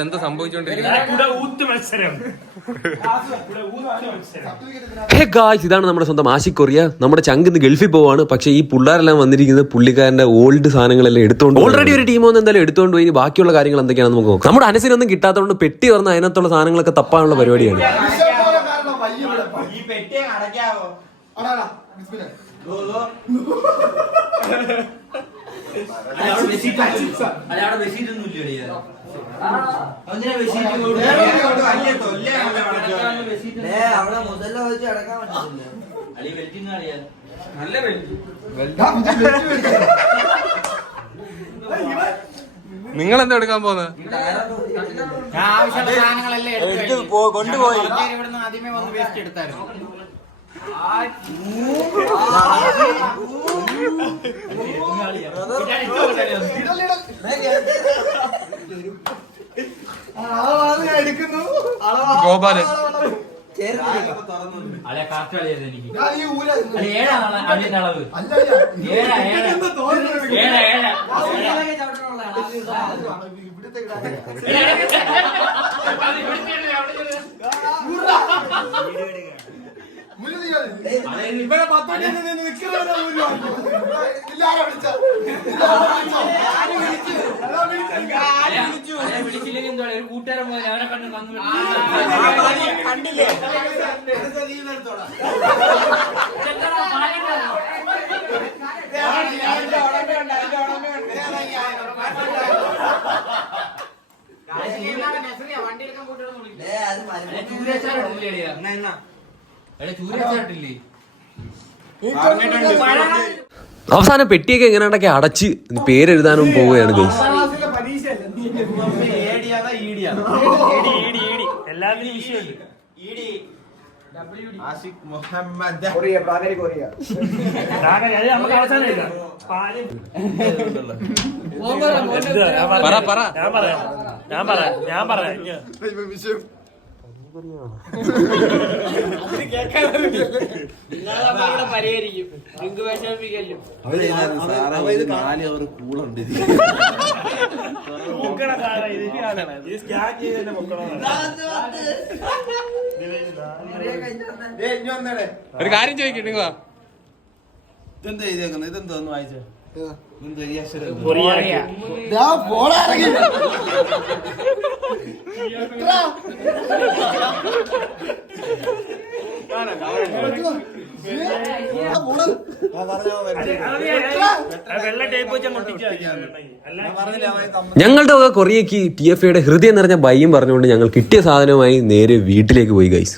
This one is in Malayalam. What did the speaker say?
ഇവിടെ എന്താ സംഭവിച്ചോണ്ടിരിക്കുന്നത്? ഇതാണ് നമ്മുടെ സ്വന്തം ആഷിഖ് കൊറിയ. നമ്മുടെ ചങ്ക് ഇന്ന് ഗൾഫിൽ പോവാണ്. പക്ഷേ ഈ പിള്ളേരെല്ലാം വന്നിരിക്കുന്നത് പുള്ളിക്കാരന്റെ ഓൾഡ് സാധനങ്ങളെല്ലാം എടുത്തോണ്ട് ഓൾറെഡി ഒരു ടീം ഒന്നും എന്തായാലും എടുത്തോണ്ട് പോയി. ബാക്കിയുള്ള കാര്യങ്ങൾ എന്തൊക്കെയാണെന്ന് നമുക്ക് നോക്കാം. നമ്മുടെ അനസിനൊന്നും കിട്ടാത്തതുകൊണ്ട് പെട്ടി തുറന്ന് അതിനകത്തുള്ള സാധനങ്ങളൊക്കെ തപ്പാനുള്ള പരിപാടിയാണ്. നിങ്ങൾ എന്താ എടുക്കാൻ പോകുന്നത്? കൊണ്ടുപോയി ഗോപാലൻ ഇവിടെ കൂട്ടുകാരൻ പോലെ അവരെ കണ്ടില്ലേ അവസാനം പെട്ടിയൊക്കെ എങ്ങനെയൊക്കെ അടച്ച് പേരെഴുതാനും പോവുകയാണ് ഗൈസ്. ഞാൻ പറയാം പരിഹരിക്കും. ഒരു കാര്യം ചോദിക്കട്ടെ, ഇതെന്താ ചെയ്തേക്കുന്നത്? ഇതെന്താ ഒന്ന് വായിച്ചേ? ഞങ്ങളുടെ കൊറിയക്ക് TFAയുടെ ഹൃദയം നിറഞ്ഞ ബൈയും പറഞ്ഞുകൊണ്ട് ഞങ്ങൾ കിട്ടിയ സാധനവുമായി നേരെ വീട്ടിലേക്ക് പോയി ഗൈസ്.